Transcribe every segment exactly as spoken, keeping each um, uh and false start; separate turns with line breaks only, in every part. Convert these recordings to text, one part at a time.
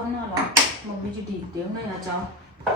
ਚਾਹ ਬਣਾ ਲਾ ਮੰਮੀ ਜੀ ਡੀਕਦੇ ਹੁਣੇ ਆ ਚਾਹ।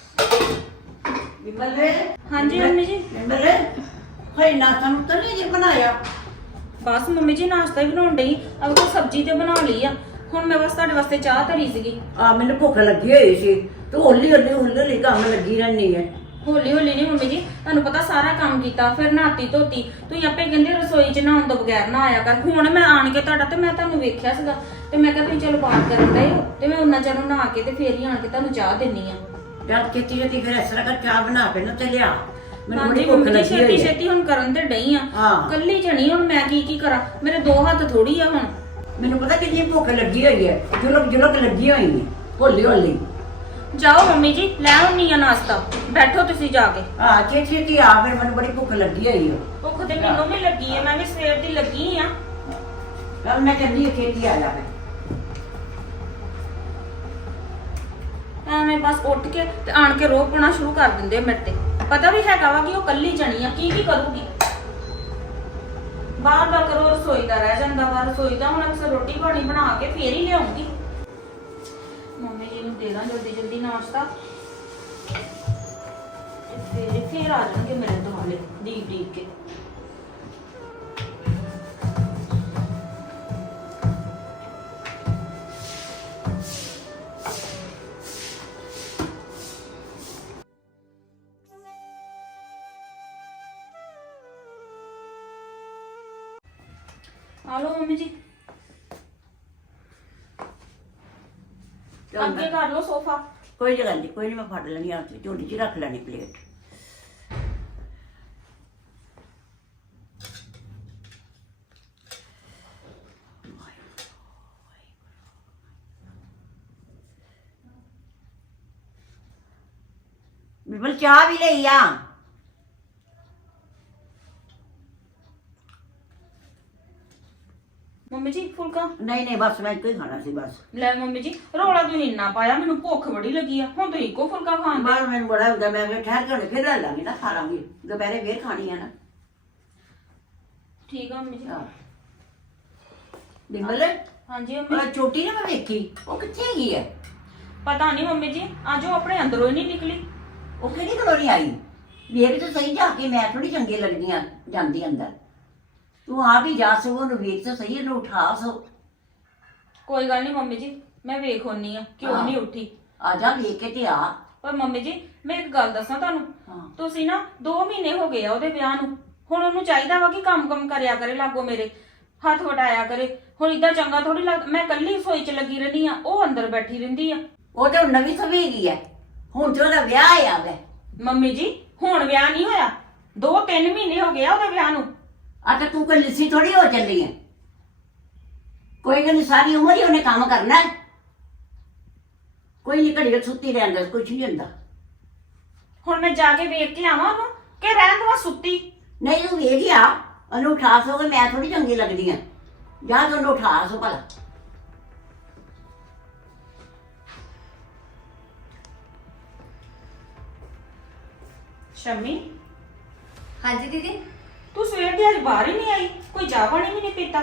विमल
ਹਾਂਜੀ ਮੰਮੀ ਜੀ।
विमल है नाश्ता नुश्ता नहीं जे बनाया?
ਬਸ ਮੰਮੀ ਜੀ ਨਾਸ਼ਤਾ ਹੀ ਬਣਾਉਣ ਡਈ ਅਬ ਕੋਈ ਸਬਜ਼ੀ ਤੇ ਬਣਾ ਲਈ ਆ। ਹੁਣ ਮੈਂ ਬਸ ਤੁਹਾਡੇ ਵਾਸਤੇ ਚਾਹ ਧਰੀ ਸੀਗੀ।
आ मैंने भुख लगी हुई सी तू हौली हौली हौली हौली काम लगी रहनी है।
ਹੌਲੀ ਹੌਲੀ ਨਹੀਂ ਮੰਮੀ ਜੀ, ਤੁਹਾਨੂੰ ਪਤਾ ਸਾਰਾ ਕੰਮ ਕੀਤਾ ਫਿਰ ਨਹਾਤੀ ਧੋਤੀ। ਤੁਸੀਂ ਆਪੇ ਕਹਿੰਦੇ ਰਸੋਈ 'ਚ ਨਹਾਉਣ ਤੋਂ ਬਗੈਰ ਨਾ ਆਇਆ ਕਰ। ਹੁਣ ਮੈਂ ਆਣ ਕੇ ਤੁਹਾਡਾ ਤੇ ਮੈਂ ਤੁਹਾਨੂੰ ਵੇਖਿਆ ਸੀਗਾ ਤੇ ਮੈਂ ਕਿਹਾ ਤੁਸੀਂ ਚਲੋ ਬਾਤ ਕਰਨ ਡਏ ਹੋ ਤੇ ਮੈਂ ਉਹਨਾਂ ਚਿਰ ਨਹਾ ਕੇ ਤੇ ਫੇਰ ਹੀ ਆਣ ਕੇ ਤੁਹਾਨੂੰ ਚਾਹ ਦੇਣੀ ਆ।
जब खेती खेती फिर इस तरह का चाह बना के ना ते लिया मैंने
ਹਾਂਜੀ
बड़ी भुख
ਮੰਮੀ ਜੀ
लगी
ਛੇਤੀ
हुई है।
ਛੇਤੀ ਹੁਣ ਕਰਨ ਤੇ ਡਈ ਆ।
ਹਾਂ।
ਕੱਲੀ ਜਣੀ ਹੁਣ ਮੈਂ ਕੀ ਕੀ ਕਰਾਂ, ਮੇਰੇ ਦੋ ਹੱਥ ਥੋੜੀ ਆ ਹੁਣ।
मैंने पता कितनी भुख लगी हुई है, जुलक जुलक लगी हुई है हौली हौली।
ਜਾਓ ਮੰਮੀ ਜੀ ਲੈ ਆਉਣੀ ਆ ਨਾਸ਼ਤਾ, ਬੈਠੋ ਤੁਸੀਂ ਜਾ ਕੇ।
हाँ छेती छेती आ फिर मैंने बड़ी भुख लगी हुई है।
ਭੁੱਖ ਤੇ ਮੈਨੂੰ ਵੀ ਲੱਗੀ ਆ, ਮੈਂ ਵੀ ਸਵੇਰ ਦੀ ਲੱਗੀ ਆ।
अब मैं चली खेती आ जा
ਐਵੇਂ ਬਸ ਉੱਠ ਕੇ ਤੇ ਆਣ ਕੇ ਰੋਹ ਪਾਉਣਾ ਸ਼ੁਰੂ ਕਰ ਦਿੰਦੇ ਆ ਮੇਰੇ ਤੇ। ਪਤਾ ਵੀ ਹੈਗਾ ਵਾ ਕਿ ਉਹ ਕੱਲੀ ਜਣੀ ਆ, ਕੀ ਕੀ ਕਰੂਗੀ। ਬਾਹਰ ਦਾ ਕਰੋ ਰਸੋਈ ਦਾ ਰਹਿ ਜਾਂਦਾ ਵਾ। ਰਸੋਈ ਦਾ ਹੁਣ ਅਕਸਰ ਰੋਟੀ ਪਾਣੀ ਬਣਾ ਕੇ ਫੇਰ ਹੀ ਲਿਆਉਂਗੀ। ਮੰਮੀ ਜੀ ਨੂੰ ਦੇ ਦਾਂ ਜਲਦੀ ਜਲਦੀ ਨਾਸ਼ਤਾ ਤੇ ਫੇਰ ਫੇਰ ਆ ਜਾਣਗੇ ਮੇਰੇ ਦੁਆਲੇ ਡੀਕ ਡੀਕ ਕੇ। ਆਲੋ ਮੰਮੀ ਜੀ ਅੱਗੇ ਕਰ ਲਓ ਸੋਫਾ।
कोई जगह नहीं कोई नहीं मैं फट लेनी आप झोली च रख लेनी प्लेट। बिमल चाह भी ले आ।
ਮੰਮੀ ਜੀ ਫੁਲਕਾ
नहीं नहीं बस मैं एक ही खाना सी बस।
ਲੈ ਮੰਮੀ ਜੀ ਰੋਲਾ ਤੁਸੀਂ ਇੰਨਾ ਪਾਇਆ, ਮੈਨੂੰ ਭੁੱਖ ਬੜੀ ਲੱਗੀ ਆ। ਹੁਣ ਤੁਸੀਂ ਇੱਕੋ ਫੁਲਕਾ ਖਾਣ ਦੇ।
बाहर मैंने बड़ा होगा मैं ठहर के फिर ले लांगी ना खा लांगी दोपहरे फिर खानी है ना।
ਠੀਕ ਆ ਮੰਮੀ ਜੀ।
हाँ। बिमल
ਹਾਂਜੀ ਮੰਮੀ।
और छोटी ना मैं देखी वो कितने गई है?
ਪਤਾ ਨਹੀਂ ਮੰਮੀ ਜੀ ਅੱਜ ਉਹ ਆਪਣੇ ਅੰਦਰੋਂ ਹੀ ਨਹੀਂ ਨਿਕਲੀ।
वो किहड़ी कलोनी आई वेख तो सही जाके मैं थोड़ी चंगी लगदी आ जांदी अंदर। तू आप ही जा सो ओनू वेख तो सही ओनू उठा सो।
ਕੋਈ ਗੱਲ ਨਹੀਂ ਮੰਮੀ ਜੀ ਮੈਂ ਵੇਖ ਆਉਣੀ ਆ ਕਿਉਂ ਨਹੀਂ ਉੱਠੀ।
आ जा वेख के ते आ।
ਪਰ ਮੰਮੀ ਜੀ ਮੈਂ ਇੱਕ ਗੱਲ ਦੱਸਾਂ ਤੁਹਾਨੂੰ,
हाँ
ਤੁਸੀਂ ਨਾ ਦੋ ਮਹੀਨੇ ਹੋ ਗਏ ਆ ਉਹਦੇ ਵਿਆਹ ਨੂੰ। ਹੁਣ ਉਹਨੂੰ ਚਾਹੀਦਾ ਵਾ ਕਿ ਕੰਮ ਕੰਮ ਕਰਿਆ ਕਰੇ, ਲਾਗੋ ਮੇਰੇ ਹੱਥ ਵਟਾਇਆ ਕਰੇ। ਹੁਣ ਇਦਾਂ ਚੰਗਾ ਥੋੜੀ ਲੱਗ, ਮੈਂ ਕੱਲੀ ਰਸੋਈ 'ਚ ਲੱਗੀ ਰਹਿੰਦੀ ਆ, ਉਹ ਅੰਦਰ ਬੈਠੀ ਰਹਿੰਦੀ ਆ।
वो तो नवी सवेगी है हुण तो ओदा ब्याह आया वे।
ਮੰਮੀ ਜੀ ਹੁਣ ਵਿਆਹ ਨਹੀਂ ਹੋਇਆ, ਦੋ ਤਿੰਨ ਮਹੀਨੇ ਹੋ ਗਏ ਆ ਉਹਦੇ ਵਿਆਹ ਨੂੰ।
आ तो तू कोई लिस्सी थोड़ी हो चली है, कोई गल नहीं सारी उम्र ही उन्हें काम करना है। कोई नहीं घड़ी सुती रहंदा कुछ नहीं हुंदा।
ਹੁਣ ਮੈਂ ਜਾ ਕੇ ਵੇਖ ਕੇ ਆਵਾਂ ਉਹਨੂੰ ਕਿ ਰਹਿਣ ਦਵਾ ਸੁੱਤੀ।
नहीं तू वेख आ ओनू उठा सोगे मैं थोड़ी चंगी लगदी है। जा तो ओनू उठा सो भला।
ਸ਼ਮੀ
हाँ जी दीदी।
ਤੂੰ ਸਵੇਰ ਦੀ ਅੱਜ ਬਾਹਰ ਹੀ ਨਹੀਂ ਆਈ, ਕੋਈ ਚਾਹ ਪਾਣੀ ਵੀ ਨਹੀਂ ਪੀਤਾ।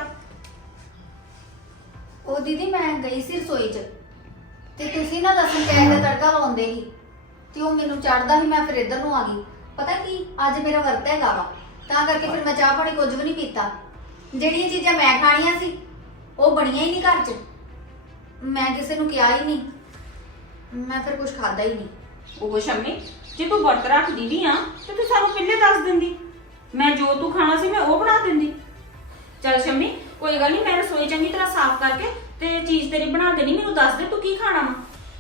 ਉਹ ਦੀਦੀ ਮੈਂ ਗਈ ਸੀ ਰਸੋਈ 'ਚ ਤੇ ਤੁਸੀਂ ਨਾ ਲਸਣ ਪਿਆਜ਼ ਦਾ ਤੜਕਾ ਲਾਉਂਦੇ ਸੀ ਤੇ ਉਹ ਮੈਨੂੰ ਚੜਦਾ ਸੀ, ਮੈਂ ਫਿਰ ਇੱਧਰ ਨੂੰ ਆ ਗਈ। ਪਤਾ ਕੀ ਅੱਜ ਮੇਰਾ ਵਰਤ ਹੈਗਾ ਵਾ, ਤਾਂ ਕਰਕੇ ਫਿਰ ਮੈਂ ਚਾਹ ਪਾਣੀ ਕੁਝ ਵੀ ਨਹੀਂ ਪੀਤਾ। ਜਿਹੜੀਆਂ ਚੀਜ਼ਾਂ ਮੈਂ ਖਾਣੀਆਂ ਸੀ ਉਹ ਬਣੀਆਂ ਹੀ ਨਹੀਂ ਘਰ 'ਚ। ਮੈਂ ਕਿਸੇ ਨੂੰ ਕਿਹਾ ਹੀ ਨਹੀਂ, ਮੈਂ ਫਿਰ ਕੁਝ ਖਾਦਾ ਹੀ ਨਹੀਂ।
ਉਹ ਸ਼ਮੀ ਜੇ ਤੂੰ ਵਰਤ ਰੱਖਦੀ ਵੀ ਆ ਤੇ ਤੂੰ ਸਾਨੂੰ ਪਹਿਲੇ ਦੱਸ ਦਿੰਦੀ, ਮੈਂ ਜੋ ਤੂੰ ਖਾਣਾ ਸੀ ਮੈਂ ਉਹ ਬਣਾ ਦਿੰਦੀ। ਚੱਲ ਸ਼ਮੀ ਕੋਈ ਗੱਲ ਨਹੀਂ, ਮੈਂ ਰਸੋਈ ਚੰਗੀ ਤਰ੍ਹਾਂ ਸਾਫ਼ ਕਰਕੇ ਤੇ ਚੀਜ਼ ਤੇਰੀ ਬਣਾ ਦੇਣੀ, ਮੈਨੂੰ ਦੱਸ ਦੇ ਤੂੰ ਕੀ ਖਾਣਾ ਵਾ।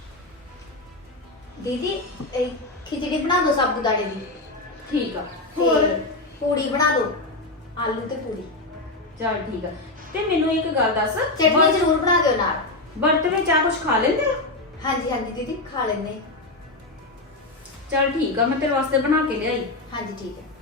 ਦੀਦੀ ਇਹ ਖਿਚੜੀ ਬਣਾ ਦਿਓ ਸਾਬੂਦਾਣੇ ਦੀ,
ਠੀਕ ਆ।
ਹੋਰ ਪੂੜੀ ਬਣਾ ਦਿਓ, ਆਲੂ ਤੇ ਪੂੜੀ।
ਚੱਲ ਠੀਕ ਆ। ਤੇ ਮੈਨੂੰ ਇੱਕ ਗੱਲ ਦੱਸ,
ਚਟਨੀ ਜ਼ਰੂਰ ਬਣਾ ਦਿਓ ਨਾਲ।
ਵਰਤ ਵਿੱਚ ਆ ਕੁਝ ਖਾ ਲੈਂਦੇ ਆ?
ਹਾਂਜੀ ਹਾਂਜੀ ਦੀਦੀ ਖਾ ਲੈਂਦੇ।
ਚੱਲ ਠੀਕ ਆ, ਮੈਂ ਤੇਰੇ ਵਾਸਤੇ ਬਣਾ ਕੇ ਲਿਆਈ।
ਹਾਂਜੀ ਠੀਕ ਹੈ।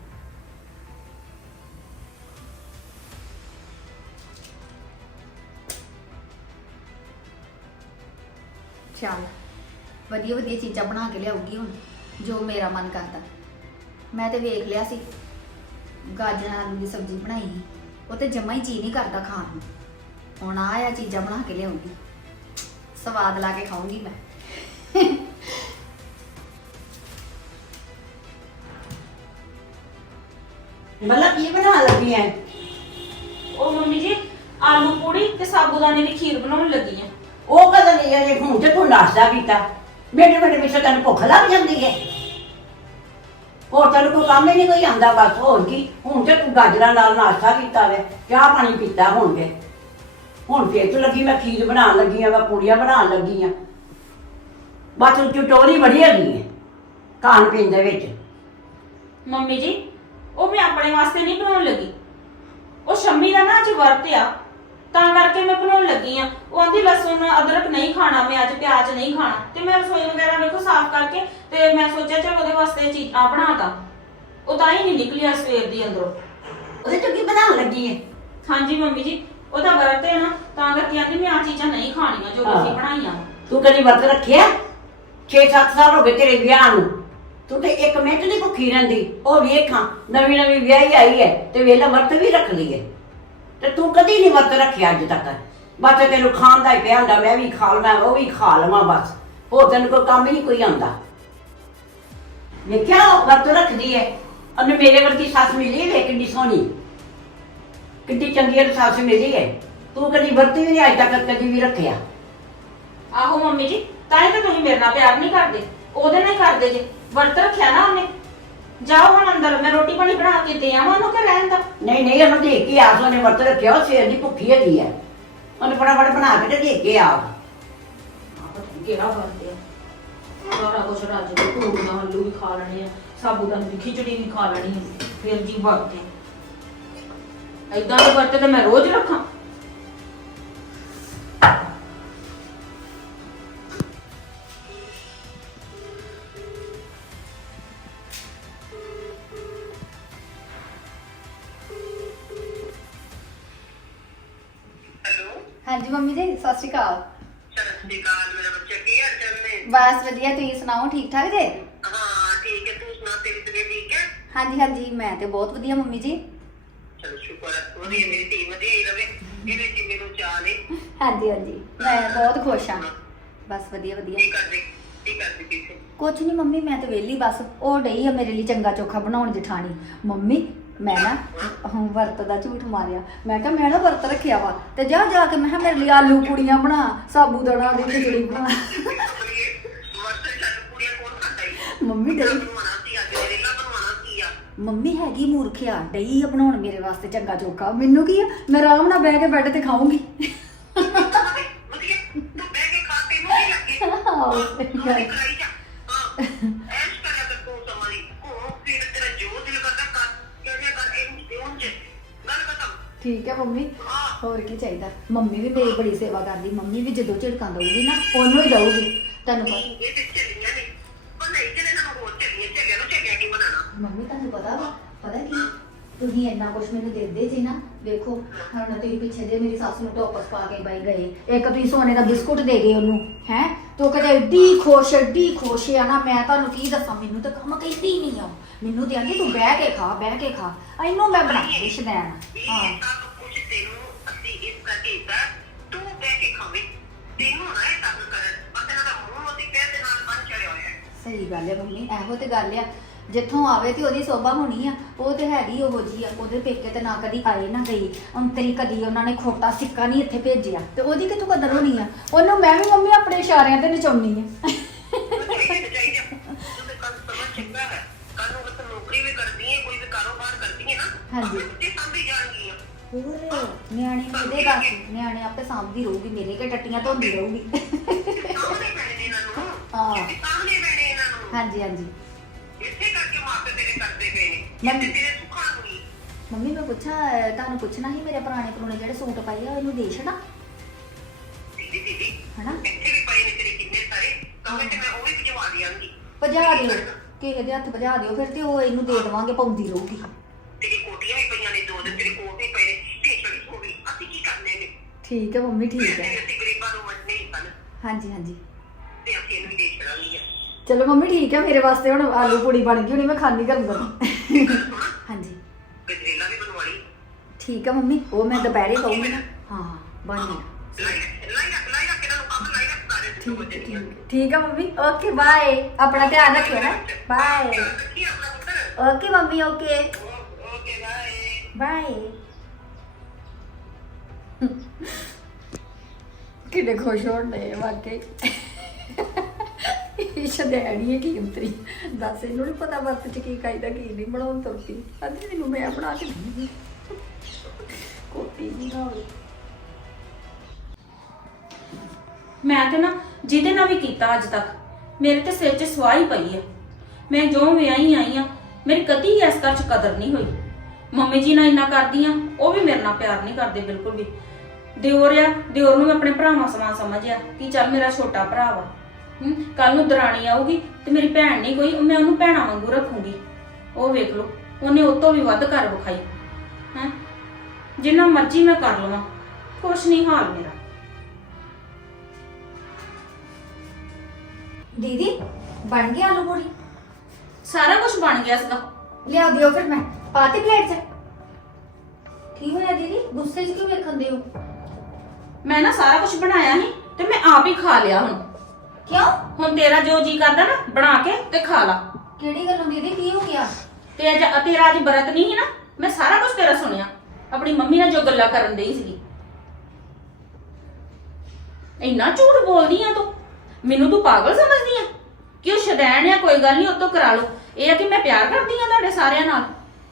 ਚੱਲ ਵਧੀਆ ਵਧੀਆ ਚੀਜ਼ਾਂ ਬਣਾ ਕੇ ਲਿਆਉਗੀ ਹੁਣ, ਜੋ ਮੇਰਾ ਮਨ ਕਰਦਾ। ਮੈਂ ਤੇ ਵੇਖ ਲਿਆ ਸੀ ਗਾਜਰਾਂ ਆਲੂ ਦੀ ਸਬਜ਼ੀ ਬਣਾਈ ਸੀ, ਉਹ ਤੇ ਜਮਾ ਹੀ ਜੀ ਨਹੀਂ ਕਰਦਾ ਖਾਣ ਨੂੰ। ਹੁਣ ਆਹ ਆ ਚੀਜ਼ਾਂ ਬਣਾ ਕੇ ਲਿਆਉਗੀ। ਸਵਾਦ ਲਾ ਕੇ ਖਾਊਂਗੀ ਮੈਂ।
ਮਤਲਬ ਕੀ ਬਣਾ ਲੱਗੀ ਐ?
ਉਹ ਮੰਮੀ ਜੀ ਆਲੂ ਪੂੜੀ ਤੇ ਸਾਬੂਦਾਨੇ ਦੀ ਖੀਰ ਬਣਾਉਣ ਲੱਗੀ ਆ।
ਉਹ ਕਦੋਂ ਨਹੀਂ ਅਜੇ ਹੁਣ ਤੇ ਤੂੰ ਨਾਸ਼ਤਾ ਕੀਤਾ, ਬੇਟੇ ਬੇਟੇ ਪਿੱਛੇ ਤੈਨੂੰ ਭੁੱਖ ਲੱਗ ਜਾਂਦੀ ਹੈ। ਹੋਰ ਤੈਨੂੰ ਕੋਈ ਕੰਮ ਹੀ ਨਹੀਂ ਕੋਈ ਆਉਂਦਾ ਬਸ। ਹੋਰ ਕੀ, ਹੁਣ ਤੇ ਤੂੰ ਗਾਜਰਾਂ ਨਾਲ ਨਾਸ਼ਤਾ ਕੀਤਾ ਵੇ, ਚਾਹ ਪਾਣੀ ਪੀਤਾ ਹੁਣ ਤੇ ਹੁਣ ਫੇਰ ਤੂੰ ਲੱਗੀ ਮੈਂ ਖੀਰ ਬਣਾਉਣ ਲੱਗੀ ਆ, ਮੈਂ ਪੂੜੀਆਂ ਬਣਾਉਣ ਲੱਗੀ ਆ। ਬਸ ਤੂੰ ਚਟੋਰੀ ਬੜੀ ਹੈਗੀ ਹੈ ਖਾਣ ਪੀਣ ਦੇ ਵਿੱਚ।
ਮੰਮੀ ਜੀ ਉਹ ਮੈਂ ਆਪਣੇ ਵਾਸਤੇ ਨਹੀਂ ਬਣਾਉਣ ਲੱਗੀ, ਉਹ ਸ਼ੰਮੀ ਦਾ ਨਾ ਅੱਜ ਵਰਤ ਆ ਤਾਂ ਕਰਕੇ ਮੈਂ ਬਣਾਉਣ ਲੱਗੀ ਆ। ਉਹ ਆਂਦੀ ਲਸਣ ਅਦਰਕ ਨਹੀਂ ਖਾਣਾ ਮੈਂ ਅੱਜ, ਪਿਆਜ਼ ਨਹੀਂ ਖਾਣਾ, ਤੇ ਮੈਂ ਰਸੋਈ ਵਗੈਰਾ ਵੇਖੋ ਸਾਫ਼ ਕਰਕੇ ਤੇ ਮੈਂ ਸੋਚਿਆ ਚਲ ਉਹਦੇ ਵਾਸਤੇ ਚੀਜ਼ਾਂ ਬਣਾਤਾ। ਉਹ ਤਾਂ ਹੀ ਨਹੀਂ ਨਿਕਲਿਆ ਸਵੇਰ ਦੀ ਅੰਦਰੋਂ।
ਉਹਦੇ ਚ ਕੀ ਬਣਾਉਣ ਲੱਗੀ ਹੈ?
ਹਾਂਜੀ ਮੰਮੀ ਜੀ ਉਹਦਾ ਵਰਤ ਹੈ ਨਾ ਤਾਂ ਕਰਕੇ ਆਂਦੀ ਮੈਂ ਆ ਚੀਜ਼ਾਂ ਨਹੀਂ ਖਾਣੀਆਂ ਜੋ ਤੁਸੀਂ ਬਣਾਈਆਂ।
ਤੂੰ ਕਦੀ ਵਰਤ ਰੱਖਿਆ? ਛੇ ਸੱਤ ਸਾਲ ਹੋ ਗਏ ਤੇਰੇ ਵਿਆਹ ਨੂੰ, ਤੂੰ ਤੇ ਇੱਕ ਮਿੰਟ ਨਹੀਂ ਭੁੱਖੀ ਰਹਿੰਦੀ। ਉਹ ਵੇਖਾਂ ਨਵੀਂ ਨਵੀਂ ਵਿਆਹੀ ਆਈ ਹੈ ਤੇ ਵੇਲਾ ਵਰਤ ਵੀ ਰੱਖ ਲਈ ਹੈ, ਤੇ ਤੂੰ ਕਦੀ ਨਹੀਂ ਵਰਤ ਰੱਖਿਆ ਅੱਜ ਤੱਕ। ਬਸ ਤੈਨੂੰ ਖਾਣ ਦਾ ਹੀ ਪਿਆ ਹੁੰਦਾ, ਮੈਂ ਵੀ ਖਾ ਲਵਾਂ ਉਹ ਵੀ ਖਾ ਲਵਾਂ ਬਸ। ਹੋਰ ਤੈਨੂੰ ਕੋਈ ਕੰਮ ਹੀ ਨਹੀਂ ਕੋਈ ਆਉਂਦਾ। ਵੇਖਿਆ ਉਹ ਵਰਤ ਰੱਖਦੀ ਹੈ। ਉਹਨੇ ਮੇਰੇ ਵਰਗੀ ਸੱਸ ਮਿਲੀ ਵੇ ਕਿੰਨੀ ਸੋਹਣੀ, ਕਿੰਨੀ ਚੰਗੀ ਸੱਸ ਮਿਲੀ ਹੈ। ਤੂੰ ਕਦੀ ਵਰਤ ਵੀ ਨਹੀਂ ਅੱਜ ਤੱਕ ਕਦੀ ਵੀ ਰੱਖਿਆ।
ਆਹੋ ਮੰਮੀ ਜੀ ਤਾਂ ਹੀ ਤਾਂ ਤੁਸੀਂ ਮੇਰੇ ਨਾਲ ਪਿਆਰ ਨਹੀਂ ਕਰਦੇ, ਉਹਦੇ ਨਾਲ ਹੀ ਕਰਦੇ ਜੇ। ਵਰਤ ਰੱਖਿਆ ਨਾ ਉਹਨੇ। ਜਾਓ ਹੁਣ ਅੰਦਰ, ਮੈਂ ਰੋਟੀ ਪਾਣੀ ਬਣਾ ਕੇ ਦੇ ਆਵਾਂ ਉਹਨੂੰ ਕਿ ਰਹਿਣ ਦਾ।
ਨਹੀਂ ਨਹੀਂ ਉਹਨੂੰ ਦੇਖ ਕੇ ਆ, ਉਹਨੇ ਵਰਤ ਰੱਖਿਆ, ਉਹ ਸਵੇਰ ਦੀ ਭੁੱਖੀ ਹੈਗੀ ਹੈ। ਉਹਨੇ ਫਟਾਫਟ ਬਣਾ ਕੇ ਤੇ ਦੇਖ ਕੇ ਆ।
ਕਿਹੜਾ ਵਰਤ ਆ? ਸਾਰਾ ਕੁਛ ਰੱਜ ਕੇ ਪੂੜੀਆਂ ਆਲੂ ਵੀ ਖਾ ਲੈਣੇ ਆ, ਸਾਬੂਦਾਨੇ ਦੀ ਖਿਚੜੀ ਵੀ ਖਾ ਲੈਣੀ ਆ, ਫਿਰ ਜੀ ਵਰਤ ਆ। ਏਦਾਂ ਦੇ ਵਰਤ ਤੇ ਮੈਂ ਰੋਜ਼ ਰੱਖਾਂ।
ਹਾਂਜੀ ਮੰਮੀ ਜੀ ਸਤਿ ਸ਼੍ਰੀ ਅਕਾਲ।
ਸਤਿ ਸ਼੍ਰੀ ਅਕਾਲ ਮੇਰੇ ਬੱਚੇ, ਕੀ ਹਾਲ ਚਾਲ ਨੇ?
ਬਸ ਵਧੀਆ, ਤੁਸੀਂ ਸੁਣਾਓ ਠੀਕ ਠਾਕ ਜੇ?
ਹਾਂ ਠੀਕ ਹੈ, ਤੂੰ ਸੁਣਾ ਤੇਰੀ ਤਬੀਅਤ ਠੀਕ ਹੈ?
ਹਾਂਜੀ ਹਾਂਜੀ ਮੈਂ ਤੇ ਬਹੁਤ ਵਧੀਆ ਮੰਮੀ ਜੀ।
ਚਲੋ ਸ਼ੁਕਰ ਹੈ, ਵਧੀਆ ਮੇਰੀ ਧੀ ਵਧੀਆ ਹੀ ਰਵੇ, ਇਹਦੇ ਚ ਮੈਨੂੰ ਚਾਹ ਨੇ।
ਹਾਂਜੀ ਹਾਂਜੀ ਮੈਂ ਬਹੁਤ ਖੁਸ਼ ਹਾਂ, ਬਸ ਵਧੀਆ ਵਧੀਆ।
ਕੀ ਕਰਦੇ ਕੀ ਕਰਦੇ ਕਿਥੇ?
ਕੁਛ ਨਹੀਂ ਮੰਮੀ, ਮੈਂ ਤੇ ਵਿਹਲੀ ਬਸ। ਉਹ ਡਈ ਆ ਮੇਰੇ ਲਈ ਚੰਗਾ ਚੋਖਾ ਬਣਾਉਣ ਜਠਾਣੀ। ਮੰਮੀ ਮੈਂ ਨਾ ਹੁਣ ਵਰਤ ਦਾ ਝੂਠ ਮਾਰਿਆ, ਮੈਂ ਕਿਹਾ ਮੈਂ ਨਾ ਵਰਤ ਰੱਖਿਆ ਵਾ ਤੇ ਜਾ ਜਾ ਕੇ ਮੈਂ ਕਿਹਾ ਮੇਰੇ ਲਈ ਆਲੂ ਪੂੜੀਆਂ ਬਣਾ, ਸਾਬੂਦਾਨਾ ਦੀ ਖਿਚੜੀ ਬਣਾ।
ਵਰਤ ਚੱਲ ਪੂਰੀਆਂ ਕੋਲ ਖਾਂਦਾ ਹੀ
ਮੰਮੀ ਡਈ
ਬਣਵਾਣਾ ਸੀ, ਅੱਜ ਰੇਲਾ ਬਣਵਾਣਾ ਸੀ ਆ।
ਮੰਮੀ ਹੈਗੀ ਮੂਰਖਿਆ, ਡਈ ਆ ਬਣਾਉਣ ਮੇਰੇ ਵਾਸਤੇ ਚੰਗਾ ਚੋਖਾ। ਮੈਨੂੰ ਕੀ ਆ, ਮੈਂ ਆਰਾਮ ਨਾਲ ਬਹਿ ਕੇ ਬੈੱਡ ਤੇ ਖਾਊਂਗੀ।
ਵਧੀਆ, ਤੂੰ ਬਹਿ ਕੇ ਖਾ, ਤੈਨੂੰ ਕੀ ਲੱਗੇ?
ਆਹੋ, ਸਹੀ ਗੱਲ।
ਕਰਾਈ ਜਾ ਹਾਂ, ਐਸ਼ ਕਰਿਆ ਕਰ ਤੂੰ ਸਮਾਰੀ ਉਹ ਫਿਰ ਤੇਰਾ ਜੋ ਦਿਲ ਕਰਦਾ ਕਰ, ਕਹਿੰਦੇ ਕਰ ਇਹ ਦੇਉਂ ਚ ਗੱਲ ਖਤਮ।
ਠੀਕ ਹੈ ਮੰਮੀ, ਹੋਰ ਕੀ ਚਾਹੀਦਾ। ਮੰਮੀ ਵੀ ਮੇਰੀ ਬੜੀ ਸੇਵਾ ਕਰਦੀ, ਮੰਮੀ ਵੀ ਜਦੋਂ ਝਿੜਕਾਂ ਦਊਗੀ ਨਾ ਉਹਨੂੰ ਹੀ ਦਊਗੀ। ਤੁਹਾਨੂੰ ਪਤਾ
ਇਹ ਤੇ ਚੱਲੀਆਂ ਨੇ, ਪਰ ਨਹੀਂ ਚੱਲੇ ਨਾ ਹੋਰ ਚੱਲੀਆਂ, ਚੱਲਿਆ ਨੂੰ ਚੱਲਿਆ ਕੀ ਬਣਾਣਾ।
ਮੰਮੀ ਤੁਹਾਨੂੰ ਪਤਾ ਵਾ, ਪਤਾ ਕੀ ਤੁਸੀਂ ਇੰਨਾ ਕੁਛ ਮੈਨੂੰ ਦਿੰਦੇ ਸੀ ਨਾ। ਵੇਖੋ ਹੁਣ ਤੁਸੀਂ ਪਿੱਛੇ ਜੇ ਮੇਰੀ ਸੱਸ ਨੂੰ ਟੋਪਸ ਪਾ ਕੇ ਬਾਈ ਗਏ, ਇੱਕ ਤੁਸੀਂ ਸੋਨੇ ਦਾ ਬਿਸਕੁਟ ਦੇ ਗਏ ਉਹਨੂੰ ਹੈ, ਤੋ ਕਦੇ ਏਡੀ ਖੁਸ਼ ਏਡੀ ਖੁਸ਼ ਆ ਨਾ, ਮੈਂ ਤੁਹਾਨੂੰ ਕੀ ਦੱਸਾਂ। ਮੈਨੂੰ ਤਾਂ ਕੰਮ ਕਹਿੰਦੀ ਹੀ ਨਹੀਂ ਆ, ਮੈਨੂੰ ਤੇ ਆਂਦੀ ਤੂੰ ਬਹਿ ਕੇ ਖਾ ਬਹਿ ਕੇ ਖਾ। ਇਹਨੂੰ ਮੈਂ ਬਣਾ ਕੇ ਸ਼ਦੈਣ। ਹਾਂ
ਇਹ ਸਭ ਕੁਝ ਤੈਨੂੰ ਅਸੀਂ ਇਸ ਕਰਕੇ ਕੀਤਾ, ਤੂੰ ਬਹਿ ਕੇ ਖਾਵੇਂ, ਤੈਨੂੰ ਨਾ ਇਹ ਤੰਗ ਕਰਨ। ਅਤੇ ਨਾ ਮੂੰਹ ਉਹਦੀ ਪੈਰ ਦੇ ਨਾਲ ਬੰਨ ਚੜਿਆ ਹੋਇਆ ਹੈ।
ਸਹੀ ਗੱਲ ਹੈ ਮੰਮੀ, ਇਹੋ ਤੇ ਗੱਲ ਆ। ਜਿੱਥੋਂ ਆਵੇ ਤੇ ਉਹਦੀ ਸੋਭਾ ਹੋਣੀ ਆ, ਉਹ ਤੇ ਹੈਗੀ ਉਹੋ ਜੀ ਆ। ਉਹਦੇ ਪੇਕੇ ਤੇ ਨਾ ਕਦੀ ਆਏ ਨਾ ਗਈ, ਅੰਤਰੀ ਕਦੀ ਉਹਨਾਂ ਨੇ ਖੋਟਾ ਸਿੱਕਾ ਨਹੀਂ ਇੱਥੇ ਭੇਜਿਆ, ਤੇ ਉਹਦੀ ਕਿੱਥੋਂ ਕਦਰ ਹੋਣੀ ਆ। ਉਹਨੂੰ ਮੈਂ ਵੀ ਮੰਮੀ ਆਪਣੇ ਇਸ਼ਾਰਿਆਂ ਤੇ ਨਚਾਉਣੀ ਆ।
ਚਾਹੀਦਾ ਚਾਹੀਦਾ ਤੂੰ ਤੇ ਕੱਲ ਸਮਝ ਚੰਗਾ ਹੈ, ਕੱਲ ਨੂੰ ਅਗਰ ਨੌਕਰੀ ਵੀ ਕਰਦੀ ਹੈ, ਕੋਈ ਵੀ ਕਾਰੋਬਾਰ ਕਰਦੀ ਹੈ ਨਾ,
ਹਾਂਜੀ।
ਆਪਣੇ ਬੱਚੇ ਸਾਂਭੀ ਜਾਣਗੀਆਂ।
ਹੋਰ ਨਿਆਣੇ ਉਹਦੇ ਬਸ, ਨਿਆਣੇ ਆਪੇ ਸਾਂਭਦੀ ਰਹੂਗੀ, ਮੇਰੇ ਕੇ ਟੱਟੀਆਂ ਧੋਂਦੀ ਰਹੂਗੀ।
ਸਾਹਮਣੇ ਪੈਣੇ ਨੇ ਇਹਨਾਂ ਨੂੰ,
ਹਾਂ।
ਇਹ ਸਾਹਮਣੇ ਪੈਣੇ ਇਹਨਾਂ ਨੂੰ।
ਹਾਂਜੀ ਹਾਂਜੀ
ਇਸੇ ਕਰਕੇ ਮਾਪੇ ਤੇਰੇ ਕਰਦੇ ਪਏ ਨੇ,
ਮੰਮੀ-
ਜਿੱਥੇ ਤੇਰੇ ਸੁੱਖਾਂ ਨੂੰ ਹੀ।
ਮੰਮੀ ਮੈਂ ਪੁੱਛਾਂ, ਤੁਹਾਨੂੰ ਪੁੱਛਣਾ ਸੀ, ਮੇਰੇ ਪੁਰਾਣੇ ਪੁਰਾਣੇ ਜਿਹੜੇ ਸੂਟ ਪਾਏ ਆ ਉਹਨੂੰ ਦੇ ਛੱਡਾਂ
ਦੀਦੀ ਦੀਦੀ
ਹਨਾ?
ਇੱਥੇ ਵੀ ਪਏ ਨੇ ਤੇਰੇ ਕਿੰਨੇ ਸਾਰੇ, ਕਮੇ ਤੇ ਮੈਂ ਉਹ ਵੀ ਭਜਵਾ ਦਿਆਂਗੀ।
ਭਜਾ ਦਿਓ, ਕਿਸੇ ਦੇ ਹੱਥ ਭਜਾ ਦਿਓ ਫਿਰ, ਤੇ ਉਹ ਇਹਨੂੰ ਦੇ ਦੇਵਾਂਗੇ, ਪਾਉਂਦੀ ਰਹੂਗੀ।
ਤੇਰੀ ਕੋਟੀਆਂ ਵੀ ਪਈਆਂ ਨੇ, ਦੋ ਦਿਨ ਤੇਰੇ ਕੋਟ ਵੀ ਪਏ ਨੇ, ਟੀ-ਸ਼ਰਟ ਵੀ। ਅਸੀਂ ਕੀ ਕਰਨੇ ਨੇ?
ਠੀਕ ਹੈ ਮੰਮੀ, ਠੀਕ ਹੈ।
ਅਸੀਂ ਗਰੀਬਾਂ ਨੂੰ ਮੰਨਣੇ ਹੀ ਸਨ,
ਹਾਂਜੀ ਹਾਂਜੀ
ਤੇ ਅਸੀਂ ਇਹਨੂੰ ਦੇ ਛੜਾਂਗੇ।
ਚਲੋ ਮੰਮੀ ਠੀਕ ਹੈ, ਮੇਰੇ ਵਾਸਤੇ ਹੁਣ ਆਲੂ ਪੂੜੀ ਬਣ ਗਈ ਹੋਣੀ, ਮੈਂ ਖਾਣੀ ਗਰਮ ਗਰਮ। ਹਾਂਜੀ
ਗਜਰੇਲਾ ਵੀ ਬਣਵਾ ਲਈ।
ਠੀਕ ਹੈ ਮੰਮੀ, ਉਹ ਮੈਂ ਦੁਪਹਿਰੇ ਕਹੂੰਗੀ ਨਾ। ਹਾਂ ਬਣ ਗਈ।
ਲਾਈ ਰੱਖ ਲਾਈ ਰੱਖ ਲਾਈ ਰੱਖ ਇਹਨਾਂ ਨੂੰ ਕੰਮ ਲਾਈ ਰੱਖ
ਠੀਕ ਹੈ, ਠੀਕ ਹੈ। ਠੀਕ ਹੈ ਮੰਮੀ, ਓਕੇ ਬਾਏ। ਆਪਣਾ ਧਿਆਨ ਰੱਖਿਓ ਨਾ, ਬਾਏ।
ਕੀ ਆਪਣਾ ਪੁੱਤਰ
okay mummy, okay
okay bye.
Bye. ਕਿੰਨੇ ਖੁਸ਼ ਹੋਣੇ ਵਾਕਈ। ਸ਼ਦੈਣੀ ਹੈ ਕੀ ਅੰਤਰੀ ਦੱਸ, ਇਹਨੂੰ ਨੀ ਪਤਾ ਵਰਤ ਚ ਕੀ ਖਾਈਦਾ ਕੀ ਨਹੀਂ, ਬਣਾਉਣ ਤੁਰ ਪਈ। ਅੱਜ ਮੈਨੂੰ ਮੈਂ ਬਣਾ ਕੇ ਦਿੰਦੀ ਕੋਟੀ ਨਹੀਂ ਹੋਵੇ।
ਮੈਂ ਤੇ ਨਾ ਜਿਹਦੇ ਨਾਲ ਵੀ ਕੀਤਾ ਅੱਜ ਤੱਕ, ਮੇਰੇ ਤੇ ਸਿਰ 'ਚ ਸਵਾਹ ਹੀ ਪਈ ਹੈ। ਮੈਂ ਜੋ ਵਿਆਹੀ ਆਈ ਆ, ਮੇਰੀ ਕਦੀ ਇਸ ਘਰ 'ਚ ਕਦਰ ਨਹੀਂ ਹੋਈ। ਮੰਮੀ ਜੀ ਨਾਲ ਇੰਨਾ ਕਰਦੀ ਆ, ਉਹ ਵੀ ਮੇਰੇ ਨਾਲ ਪਿਆਰ ਨਹੀਂ ਕਰਦੇ ਬਿਲਕੁਲ ਵੀ। ਦਿਓਰ ਆ, ਦਿਓਰ ਨੂੰ ਮੈਂ ਆਪਣੇ ਭਰਾਵਾਂ ਸਮਾਂ ਸਮਝਿਆ ਕਿ ਚੱਲ ਮੇਰਾ ਛੋਟਾ ਭਰਾ ਵਾ। ਹੂੰ, ਕੱਲ ਨੂੰ ਦਰਾਣੀ ਆਊਗੀ ਤੇ ਮੇਰੀ ਭੈਣ ਨਹੀਂ ਕੋਈ, ਮੈਂ ਉਹਨੂੰ ਭੈਣਾਂ ਵਾਂਗੂ ਰੱਖੂੰਗੀ। ਉਹ ਵੇਖ ਲਓ, ਉਹਨੇ ਉਹ ਤੋਂ ਵੀ ਵੱਧ ਕਰ ਵਿਖਾਈ ਹੈ। ਜਿੰਨਾ ਮਰਜ਼ੀ ਮੈਂ ਕਰ ਲਵਾਂ, ਕੁਛ ਨਹੀਂ ਹਾਲ ਮੇਰਾ।
ਦੀਦੀ ਬਣ ਗਿਆ ਆਲੂ ਪੂਰੀ?
ਸਾਰਾ ਕੁਝ ਬਣ ਗਿਆ ਸੀਗਾ।
ਲਿਆ ਦਿਓ ਫਿਰ, ਮੈਂ ਪਾਤੀ ਪਲੇਟ 'ਚ। ਕੀ ਹੋਇਆ ਦੀਦੀ, ਗੁੱਸੇ 'ਚ ਕਿਉਂ ਵੇਖਣ ਦੇ ਹੋ?
ਮੈਂ ਨਾ ਸਾਰਾ ਕੁਝ ਬਣਾਇਆ ਸੀ ਤੇ ਮੈਂ ਆਪ ਹੀ ਖਾ ਲਿਆ। ਹੁਣ
ਕਿਉਂ?
ਹੁਣ ਤੇਰਾ ਜੋ ਜੀ ਕਰਦਾ ਨਾ, ਬਣਾ ਕੇ ਤੇ ਖਾ ਲਾ।
ਕਿਹੜੀ ਗੱਲੋਂ ਦੀਦੀ, ਕੀ ਹੋ ਗਿਆ?
ਤੇ ਅੱਜ ਤੇਰਾ ਅੱਜ ਬਰਤ ਨਹੀਂ ਸੀ ਨਾ, ਮੈਂ ਸਾਰਾ ਕੁਝ ਤੇਰਾ ਸੁਣਿਆ। ਆਪਣੀ ਮੰਮੀ ਨਾਲ ਜੋ ਗੱਲਾਂ ਕਰਨ ਡਈ ਸੀਗੀ। ਇੰਨਾ ਝੂਠ ਬੋਲਦੀ ਆ ਤੂੰ, ਮੈਨੂੰ ਤੂੰ ਪਾਗਲ ਸਮਝਦੀ ਆ ਕਿ ਉਹ ਸ਼ੈਤਾਨ ਆ। ਕੋਈ ਗੱਲ ਨਹੀਂ, ਉਹ ਤੋਂ ਕਰਾ ਲਓ। ਇਹ ਆ ਕਿ ਮੈਂ ਪਿਆਰ ਕਰਦੀ ਆ ਤੁਹਾਡੇ ਸਾਰਿਆਂ ਨਾਲ।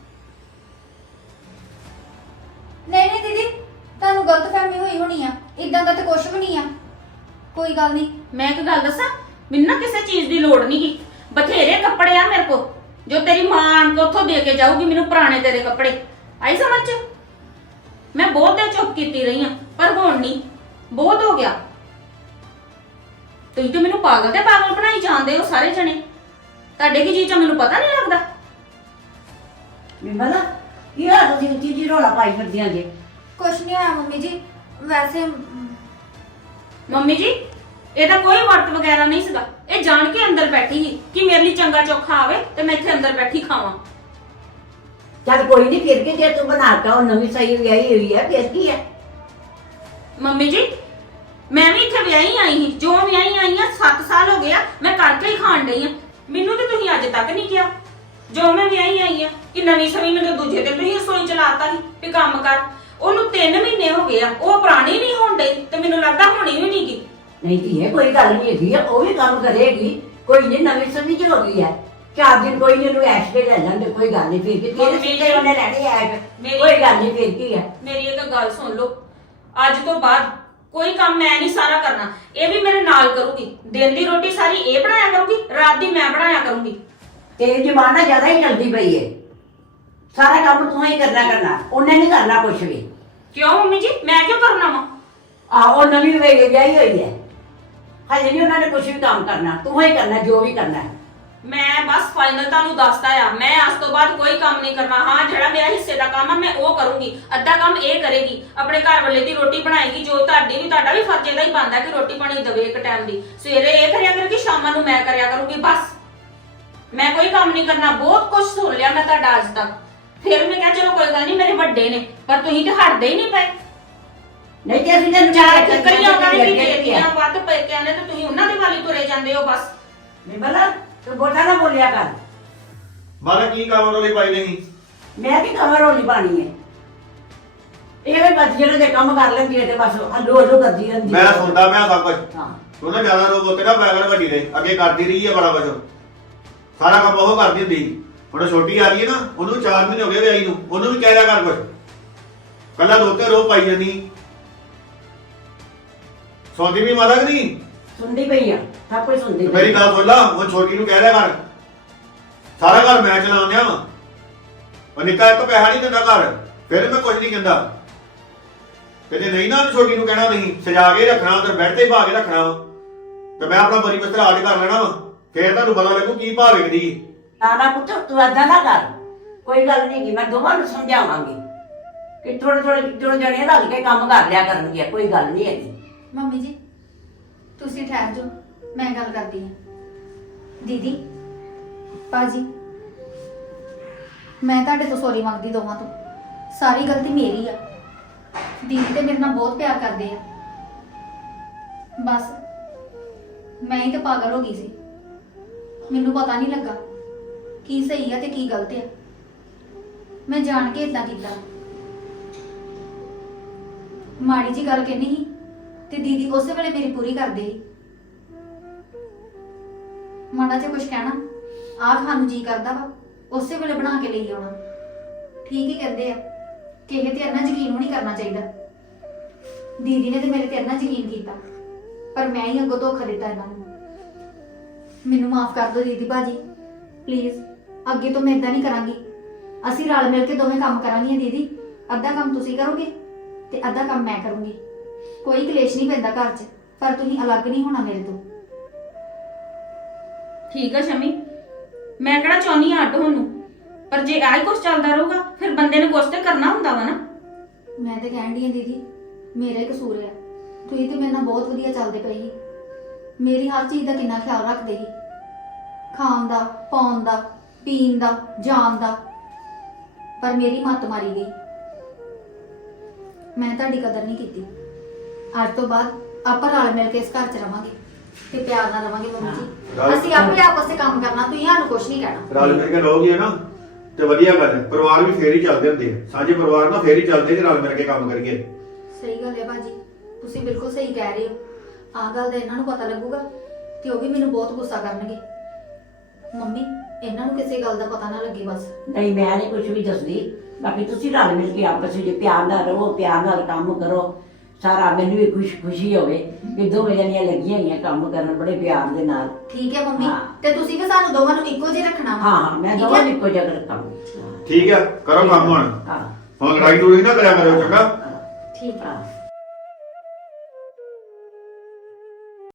ਨਹੀਂ ਨਹੀਂ ਦੀਦੀ, ਤੁਹਾਨੂੰ ਗਲਤਫਹਿਮੀ ਹੋਈ ਹੋਣੀ ਆ, ਇਦਾਂ ਦਾ ਤੇ ਕੁਝ ਵੀ ਨਹੀਂ ਆ। ਕੋਈ ਗੱਲ ਨਹੀਂ।
ਮੈਂ ਇੱਕ ਗੱਲ ਦੱਸਾਂ, ਮੈਨੂੰ ਨਾ ਕਿਸੇ ਚੀਜ਼ ਦੀ ਲੋੜ ਨਹੀਂ ਗੀ। ਬਥੇਰੇ ਕੱਪੜੇ ਆ ਮੇਰੇ ਕੋਲ, ਜੋ ਤੇਰੀ ਮਾਂ ਆਣ ਕੇ ਉੱਥੋਂ ਦੇ ਕੇ ਜਾਊਗੀ ਮੈਨੂੰ, ਪੁਰਾਣੇ ਤੇਰੇ ਕੱਪੜੇ। ਆਈ ਸਮਝ ਚ? ਮੈਂ ਬਹੁਤ ਦੇਰ ਚੁੱਪ ਕੀਤੀ ਰਹੀ ਆ, ਪਰ ਹੁਣ ਨਹੀਂ, ਬਹੁਤ ਹੋ ਗਿਆ। ਤੁਸੀਂ ਤੇ ਮੈਨੂੰ ਪਾਗਲ ਤੇ ਪਾਗਲ ਬਣਾਈ ਜਾਂਦੇ ਹੋ ਸਾਰੇ ਜਣੇ। ਤੁਹਾਡੇ ਕੀ ਚੀਜ਼ਾਂ ਮੈਨੂੰ ਪਤਾ ਨਹੀਂ ਲੱਗਦਾ।
ਬਿਮਲਾ ਇਹ ਆ ਤੁਸੀਂ ਉੱਚੀ ਜੀ ਰੋਲਾ ਪਾਈ ਫਿਰਦੀਆਂ ਜੇ।
ਕੁਝ ਨਹੀਂ ਹੋਇਆ ਮੰਮੀ ਜੀ, ਵੈਸੇ
ਮੰਮੀ ਜੀ, ਇਹਦਾ ਕੋਈ ਵਰਤ ਵਗੈਰਾ ਨਹੀਂ ਸੀਗਾ। ਇਹ ਜਾਣ ਕੇ ਅੰਦਰ ਬੈਠੀ ਸੀ ਕਿ ਮੇਰੇ ਲਈ ਚੰਗਾ ਚੋਖਾ ਆਵੇ ਤੇ ਮੈਂ ਇੱਥੇ ਅੰਦਰ ਬੈਠੀ ਖਾਵਾਂ।
ਚੱਲ ਕੋਈ ਨਹੀਂ, ਫਿਰ ਕੀ ਜੇ ਤੂੰ ਬਣਾਤਾ, ਉਹ ਨਵੀਂ ਸਹੀ ਵਿਆਹੀ ਹੋਈ ਹੈ, ਫਿਰ ਕੀ ਹੈ।
ਮੰਮੀ ਜੀ, ਮੈਂ ਵੀ ਇੱਥੇ ਵਿਆਹੀ ਆਈ ਸੀ। ਜੋ ਵਿਆਹੀ ਆਈ ਆ ਸੱਤ ਸਾਲ ਹੋ ਗਿਆ, ਮੈਂ ਕਰਕੇ ਹੀ ਖਾਣ ਡਈ ਆ। ਮੈਨੂੰ ਤੇ ਤੁਸੀਂ ਅੱਜ ਤੱਕ ਨਹੀਂ ਕਿਹਾ ਜੋ ਮੈਂ ਵਿਆਹੀ ਆਈ ਆ ਕਿ ਨਵੀਂ ਸਵੀ ਮੈਨੂੰ ਦੂਜੇ ਦਿਨ ਤੁਸੀਂ ਰਸੋਈ ਚਲਾਤਾ ਸੀ ਵੀ ਕੰਮ ਕਰ। ਉਹਨੂੰ ਤਿੰਨ ਮਹੀਨੇ ਹੋ ਗਏ ਆ, ਉਹ ਪੁਰਾਣੀ ਨਹੀਂ ਹੋਣ ਡਈ ਤੇ ਮੈਨੂੰ ਲੱਗਦਾ ਹੋਣੀ ਵੀ ਨਹੀਂ ਗੀ।
ਨਹੀਂ ਧੀਏ, ਕੋਈ ਗੱਲ ਨਹੀਂ ਹੈਗੀ ਆ, ਉਹ ਵੀ ਕੰਮ ਕਰੇਗੀ। ਕੋਈ ਨਹੀਂ, ਨਵੀਂ ਸਵੀ ਜੀ ਹੋ ਗਈ ਹੈ। ਚਾਰ ਦਿਨ ਕੋਈ ਨਹੀਂ, ਉਹਨੂੰ ਐਸ਼ ਕੇ ਲੈ ਲੈਂਦੇ, ਕੋਈ ਗੱਲ ਨਹੀਂ। ਫਿਰ ਕੀ ਤੇਰੇ ਸਿੱਧੇ ਉਹਨੇ ਲੈਣੀ ਐਸ਼, ਕੋਈ ਗੱਲ ਨਹੀਂ। ਫਿਰ ਕੀ ਹੈ।
ਮੇਰੀ ਇੱਕ ਗੱਲ ਸੁਣ ਲਓ, ਅੱਜ ਤੋਂ ਬਾਅਦ ਕੋਈ ਕੰਮ ਮੈਂ ਨਹੀਂ ਸਾਰਾ ਕਰਨਾ। ਇਹ ਵੀ ਮੇਰੇ ਨਾਲ ਕਰੂਗੀ। ਦਿਨ ਦੀ ਰੋਟੀ ਸਾਰੀ ਇਹ ਬਣਾਇਆ ਕਰੂਗੀ, ਰਾਤ ਦੀ ਮੈਂ ਬਣਾਇਆ ਕਰੂੰਗੀ।
ਤੇਰੀ ਜ਼ਮਾਨਾ ਜ਼ਿਆਦਾ ਹੀ ਚਲਦੀ ਪਈ ਏ। ਸਾਰਾ ਕੰਮ ਤੂੰ ਹੀ ਕਰਨਾ ਕਰਨਾ, ਉਹਨੇ ਨਹੀਂ ਕਰਨਾ ਕੁਛ ਵੀ।
ਕਿਉਂ ਮੰਮੀ ਜੀ, ਮੈਂ ਕਿਉਂ ਕਰਨਾ ਵਾ?
ਆਹੋ, ਨਵੀਂ ਵੇਗੀ ਵਿਆਹੀ ਹੋਈ ਹੈ, ਹਜੇ ਨਹੀਂ ਉਹਨਾਂ ਨੇ ਕੁਛ ਵੀ ਕੰਮ ਕਰਨਾ, ਤੂੰ ਹੀ ਕਰਨਾ ਜੋ ਵੀ ਕਰਨਾ।
ਮੈਂ ਬਸ ਫਾਈਨਲ ਤੁਹਾਨੂੰ ਦੱਸਤਾ ਆ, ਮੈਂ ਅੱਜ ਤੋਂ ਬਾਅਦ ਕੋਈ ਕੰਮ ਨਹੀਂ ਕਰਨਾ। ਹਾਂ, ਜਿਹੜਾ ਮੇਰਾ ਹਿੱਸੇ ਦਾ ਕੰਮ ਆ ਮੈਂ ਉਹ ਕਰੂੰਗੀ, ਅੱਧਾ ਕੰਮ ਇਹ ਕਰੇਗੀ। ਆਪਣੇ ਘਰ ਵਾਲੇ ਦੀ ਰੋਟੀ ਬਣਾਏਗੀ, ਜੋ ਤੁਹਾਡੀ ਵੀ ਤੁਹਾਡਾ ਵੀ ਫਰਜ਼ ਇਹਦਾ ਹੀ ਬਣਦਾ ਕਿ ਰੋਟੀ ਪਾਣੀ ਦੇਵੇ ਇੱਕ ਟਾਈਮ ਦੀ। ਸਵੇਰੇ ਇਹ ਕਰਿਆ ਕਰੂਗੀ, ਸ਼ਾਮਾਂ ਨੂੰ ਮੈਂ ਕਰਿਆ ਕਰੂੰਗੀ। ਬਸ ਮੈਂ ਕੋਈ ਕੰਮ ਨਹੀਂ ਕਰਨਾ। ਬਹੁਤ ਕੁਝ ਸੁਣ ਲਿਆ ਮੈਂ ਤੁਹਾਡਾ ਅੱਜ ਤੱਕ। ਫਿਰ ਮੈਂ ਕਿਹਾ ਚਲੋ ਕੋਈ ਗੱਲ ਨਹੀਂ, ਮੇਰੇ ਵੱਡੇ ਨੇ, ਪਰ ਤੁਸੀਂ ਤੇ ਹਟਦੇ ਹੀ ਨਹੀਂ ਪਏ।
ਨਹੀਂ ਤੇ ਅਸੀਂ ਤੈਨੂੰ
ਚਾਰ ਕਿਕਰੀਆਂ ਉਹਨਾਂ ਨੇ ਵੀ ਦੇ ਦਿੱਤੀਆਂ, ਵੱਧ ਪੈਕਿਆਂ ਨੇ, ਤੇ ਤੁਸੀਂ ਉਹਨਾਂ ਦੇ ਵਾਲੀ ਤੁਰੇ ਜਾਂਦੇ ਹੋ ਬਸ।
ਨਿਮਲਾ, ਤੂੰ ਬੋਟਾ ਨਾ ਬੋਲਿਆ ਕਰ।
ਮਾਰਾ ਕੀ ਕੰਮ ਰੋਲੀ ਪਾਈ ਨਹੀਂ?
ਮੈਂ ਕੀ ਕਮਰ ਹੋਣੀ ਪਾਣੀ ਹੈ। ਇਹ ਵੀ ਬੱਚ ਜਿਹੜੇ ਦੇ ਕੰਮ ਕਰ ਲੈਂਦੀ ਹੈ ਤੇ ਬਸ ਹੱਲੂ ਹੱਲੂ ਕਰਦੀ ਰਹਿੰਦੀ
ਮੈਂ ਸੁਣਦਾ ਮੈਂ ਸਭ ਕੁਝ।
ਹਾਂ,
ਤੂੰ ਨਾ ਜ਼ਿਆਦਾ ਰੋ ਬੋਤੇ ਨਾ ਪੈਗਰ ਵੱਡੀ ਦੇ ਅੱਗੇ ਕਰਦੀ ਰਹੀ ਹੈ ਬੜਾ ਕੁਝ। ਸਾਰਾ ਕੰਮ ਉਹ ਕਰਦੀ ਹੁੰਦੀ। ਹੁਣ ਛੋਟੀ ਆ ਰਹੀ ਹੈ ਨਾ, ਉਹਨੂੰ ਚਾਰ ਮਹੀਨੇ ਹੋ ਗਏ ਵਿਆਹੀ ਨੂੰ, ਉਹਨੂੰ ਵੀ ਕਹਿ ਰਿਹਾ ਕਰ ਕੁਝ। ਕੱਲਾ ਦੋਤੇ ਰੋ ਪਾਈ ਜਾਂਦੀ। ਸੌਦੀ ਵੀ ਮਾਰਾ ਕਿ ਨਹੀਂ?
ਸੁਣਦੀ ਪਈ ਆ, ਸਭ ਕੁਝ ਸੁਣਦੀ
ਮੇਰੀ ਗੱਲ ਸੁਣ ਲਾ, ਉਹ ਛੋਟੀ ਨੂੰ ਕਹਿ ਰਿਹਾ ਕਰ ਸਾਰਾ ਘਰ ਮੈਂ ਚਲਾਉਂਦਿਆ ਵਾ। ਉਹ ਨਿੱਕਾ ਇੱਕ ਪੈਸਾ ਨਹੀਂ ਦਿੰਦਾ ਘਰ, ਫਿਰ ਮੈਂ ਕੁਝ ਨਹੀਂ ਕਹਿੰਦਾ। ਤੇ ਜੇ ਨਹੀਂ ਨਾ ਛੋਟੀ ਨੂੰ ਕਹਿਣਾ, ਨਹੀਂ ਸਜਾ ਕੇ ਰੱਖਣਾ, ਉਧਰ ਬੈੱਡ ਤੇ ਪਾ ਕੇ ਰੱਖਣਾ ਵਾ, ਤੇ ਮੈਂ ਆਪਣਾ ਬਰੀ ਬਿਸਤਰਾ ਆਡ ਕਰ ਲੈਣਾ ਵਾ। ਫੇਰ ਤੁਹਾਨੂੰ ਪਤਾ ਲੱਗੂ ਕੀ ਭਾਅ ਵਿਕਦੀ।
ਨਾ ਨਾ ਪੁੱਤ, ਤੂੰ ਏਦਾਂ ਨਾ ਕਰ। ਕੋਈ ਗੱਲ ਨਹੀਂ, ਮੈਂ ਦੋਵਾਂ ਨੂੰ ਸਮਝਾਵਾਂਗੀ ਕਿ ਥੋੜੇ ਥੋੜੇ ਥੋੜੇ ਜਣੇ ਰਲ ਕੇ ਕੰਮ ਕਰ ਲਿਆ ਕਰਨਗੇ। ਕੋਈ ਗੱਲ ਨਹੀਂ ਹੈਗੀ।
ਮੰਮੀ ਜੀ ਤੁਸੀਂ ਠਹਿਰ ਜਾਓ, ਮੈਂ ਗੱਲ ਕਰਦੀ ਹਾਂ। ਦੀਦੀ, ਪਾਜੀ, ਮੈਂ ਤੁਹਾਡੇ ਤੋਂ ਸੌਰੀ ਮੰਗਦੀ ਦੋਵਾਂ ਤੋਂ। ਸਾਰੀ ਗਲਤੀ ਮੇਰੀ ਆ। ਦੀਦੀ ਤੇ ਮੇਰੇ ਨਾਲ ਬਹੁਤ ਪਿਆਰ ਕਰਦੇ ਆ। ਬਸ ਮੈਂ ਹੀ ਤਾਂ ਪਾਗਲ ਹੋ ਗਈ ਸੀ। ਮੈਨੂੰ ਪਤਾ ਨਹੀਂ ਲੱਗਾ ਕੀ ਸਹੀ ਆ ਤੇ ਕੀ ਗਲਤ ਆ। ਮੈਂ ਜਾਣ ਕੇ ਇਦਾਂ ਕੀਤਾ। ਮਾੜੀ ਜੀ ਗੱਲ ਕਹਿਣੀ ਸੀ ਤੇ ਦੀਦੀ ਉਸੇ ਵੇਲੇ ਮੇਰੀ ਪੂਰੀ ਕਰ ਦੇਈ। ਮਾੜਾ ਜਿਹਾ ਕੁਝ ਕਹਿਣਾ, ਆਹ ਖਾਣ ਜੀ ਕਰਦਾ ਵਾ, ਉਸੇ ਵੇਲੇ ਬਣਾ ਕੇ ਲਈ ਆਉਣਾ। ਠੀਕ ਹੀ ਕਹਿੰਦੇ ਆ, ਕਿਸੇ ਤੇ ਇੰਨਾ ਯਕੀਨ ਵੀ ਨਹੀਂ ਕਰਨਾ ਚਾਹੀਦਾ। ਦੀਦੀ ਨੇ ਤੇ ਮੇਰੇ ਤੇ ਇੰਨਾ ਯਕੀਨ ਕੀਤਾ, ਪਰ ਮੈਂ ਹੀ ਅੱਗੋਂ ਧੋਖਾ ਦਿੱਤਾ ਇਹਨਾਂ ਨੂੰ। ਮੈਨੂੰ ਮਾਫ ਕਰ ਦਿਓ ਦੀਦੀ ਭਾਜੀ, ਪਲੀਜ਼। ਅੱਗੇ ਤੋਂ ਮੈਂ ਇਦਾਂ ਨਹੀਂ ਕਰਾਂਗੀ। ਅਸੀਂ ਰਲ ਮਿਲ ਕੇ ਦੋਵੇਂ ਕੰਮ ਕਰਾਂਗੀਆਂ ਦੀਦੀ। ਅੱਧਾ ਕੰਮ ਤੁਸੀਂ ਕਰੋਗੇ ਤੇ ਅੱਧਾ ਕੰਮ ਮੈਂ ਕਰੂੰਗੀ। ਕੋਈ ਕਲੇਸ਼ ਨਹੀਂ ਪੈਂਦਾ ਘਰ 'ਚ, ਪਰ ਤੁਸੀਂ ਅਲੱਗ ਨਹੀਂ ਹੋਣਾ ਮੇਰੇ ਤੋਂ।
ਠੀਕ ਆ ਸ਼ਮੀ, ਮੈਂ ਕਿਹੜਾ ਚਾਹੁੰਦੀ ਆ ਅੱਡ ਹੋਣ ਨੂੰ, ਪਰ ਜੇ ਆਹੀ ਕੁਛ ਚੱਲਦਾ ਰਹੂਗਾ ਫਿਰ ਬੰਦੇ ਨੇ ਕੁਛ ਤੇ ਕਰਨਾ ਹੁੰਦਾ ਵਾ ਨਾ।
ਮੈਂ ਤੇ ਕਹਿਣ ਡਈ ਆ ਦੀਦੀ, ਮੇਰਾ ਹੀ ਕਸੂਰ ਆ। ਤੁਸੀਂ ਤੇ ਮੇਰੇ ਨਾਲ ਬਹੁਤ ਵਧੀਆ ਚੱਲਦੇ ਪਏ ਸੀ। ਮੇਰੀ ਹਰ ਚੀਜ਼ ਦਾ ਕਿੰਨਾ ਖਿਆਲ ਰੱਖਦੇ ਸੀ, ਖਾਣ ਦਾ, ਪਾਉਣ ਦਾ, ਪੀਣ ਦਾ, ਜਾਣ ਦਾ। ਪਰ ਮੇਰੀ ਮੱਤ ਮਾਰੀ ਗਈ। ਮੈਂ ਤੁਹਾਡੀ ਕਦਰ ਨਹੀਂ ਕੀਤੀ। ਅੱਜ ਤੋਂ ਬਾਅਦ ਆਪਾਂ ਰਲ ਮਿਲ ਕੇ ਇਸ ਘਰ 'ਚ ਰਵਾਂਗੇ ਤੇ ਪਿਆਰ ਨਾਲ ਰਵਾਂਗੇ ਮੰਮੀ ਜੀ। ਅਸੀਂ ਆਪੇ ਆਪਸ 'ਚ ਕੰਮ ਕਰਨਾ, ਤੁਸੀਂ ਸਾਨੂੰ ਕੁਝ ਨਹੀਂ ਕਹਿਣਾ।
ਰਲ ਮਿਲ ਕੇ ਰਹੋਗੇ ਨਾ ਤੇ ਵਧੀਆ ਗੱਲ ਹੈ। ਪਰਿਵਾਰ ਵੀ ਫੇਰ ਹੀ ਚੱਲਦੇ ਹੁੰਦੇ ਆ। ਸਾਂਝੇ ਪਰਿਵਾਰ ਨਾਲ ਫੇਰ ਹੀ ਚੱਲਦੇ ਜੇ ਰਲ ਮਿਲ ਕੇ ਕੰਮ ਕਰੀਏ।
ਸਹੀ ਗੱਲ ਹੈ ਭਾਜੀ, ਤੁਸੀਂ ਬਿਲਕੁਲ ਸਹੀ ਕਹਿ ਰਹੇ ਹੋ। ਆਹ ਗੱਲ ਦਾ ਇਹਨਾਂ ਨੂੰ ਪਤਾ ਲੱਗੂਗਾ ਤੇ ਉਹ ਵੀ ਮੈਨੂੰ ਬਹੁਤ ਗੁੱਸਾ ਕਰਨਗੇ। ਮੰਮੀ, ਇਹਨਾਂ ਨੂੰ ਕਿਸੇ ਗੱਲ ਦਾ ਪਤਾ ਨਾ ਲੱਗੇ ਬਸ।
ਨਹੀਂ, ਮੈਂ ਨਹੀਂ ਕੁਝ ਵੀ ਦੱਸਦੀ। ਬਾਕੀ ਤੁਸੀਂ ਰਲ ਮਿਲ ਕੇ ਆਪਸ ਵਿੱਚ ਪਿਆਰ ਨਾਲ ਰਹੋ, ਪਿਆਰ ਨਾਲ ਕੰਮ ਕਰੋ। ਸਾਰਾ ਮੈਨੂੰ ਵੀ ਖੁਸ਼ ਖੁਸ਼ੀ ਹੋਵੇ ਕਿ ਦੋਵੇਂ ਜਣੀਆਂ ਲੱਗੀਆਂ ਹੋਈਆਂ ਕੰਮ ਕਰਨ ਬੜੇ ਪਿਆਰ ਦੇ ਨਾਲ।
ਠੀਕ ਹੈ ਮੰਮੀ,
ਹਾਂ।
ਤੇ ਤੁਸੀਂ ਵੀ ਸਾਨੂੰ ਦੋਵਾਂ ਨੂੰ ਇੱਕੋ ਜਿਹਾ ਰੱਖਣਾ ਵਾ।
ਹਾਂ ਹਾਂ, ਮੈਂ
ਠੀਕ
ਦੋਵਾਂ
ਹੈ?
ਨੂੰ ਇੱਕੋ ਜਿਹਾ ਰੱਖਾਂਗੀ।
ਠੀਕ ਹੈ, ਕਰੋ ਕੰਮ ਹੁਣ।
ਹਾਂ
ਹੁਣ ਲੜਾਈ ਲੜੂਈ ਨਾ ਕਰਿਆ ਕਰੋ, ਚੰਗਾ?
ਠੀਕ ਹੈ।
ਹਾਂ।